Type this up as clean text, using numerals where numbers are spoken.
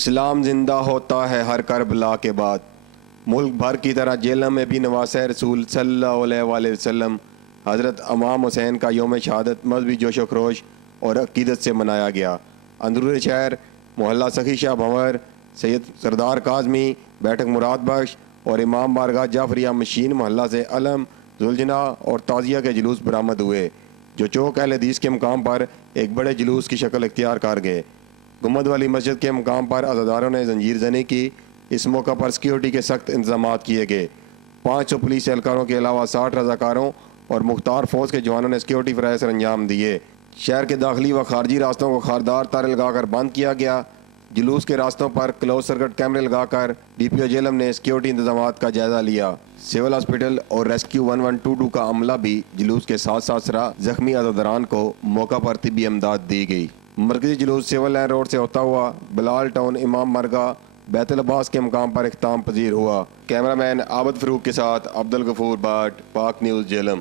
इस्लाम जिंदा होता है हर करबला के बाद। मुल्क भर की तरह जेलम में भी नवासे रसूल सल्लल्लाहु अलैहि वसल्लम हज़रत इमाम हुसैन का यौम शहादत मजहबी जोशो खरोश और अकीदत से मनाया गया। अंदरून शहर मोहल्ला सखी शाह भंवर, सैयद सरदार काजमी, बैठक मुराद बख्श और इमाम बारगाह जाफरिया मशीन मोहल्ला से अलम, जुलजना और ताज़िया के जुलूस बरामद हुए, जो चौक अहल हदीस के मकाम पर एक बड़े जुलूस की शक्ल इख्तियार कर गए। गुम्बद वाली मस्जिद के मकाम पर अज़ादारों ने जंजीर जनी की। इस मौका पर सिक्योरिटी के सख्त इंतजाम किए गए। 500 पुलिस एहलकारों के अलावा 60 रजाकारों और मुख्तार फौज के जवानों ने सिक्योरिटी फराइज सर अंजाम दिए। शहर के दाखिली व खारजी रास्तों को खारदार तारे लगाकर बंद किया गया। जुलूस के रास्तों पर क्लोज सर्किट कैमरे लगाकर DPO जेलम ने सिक्योरिटी इंतजाम का जायजा लिया। सिविल हॉस्पिटल और रेस्क्यू 1122 का अमला भी जुलूस के साथ साथ सरा जख्मी अज़ादारान को मौका पर तिब्बी इमदाद दी गई। मरकजी जुलूस सिविल लाइन रोड से होता हुआ बिलाल टाउन इमाम मरगा बैतुल अब्बास के मकाम पर इख्ताम पजीर हुआ। कैमरामैन आबद फरूक के साथ अब्दुल गफूर बाट, पाक न्यूज़ जेलम।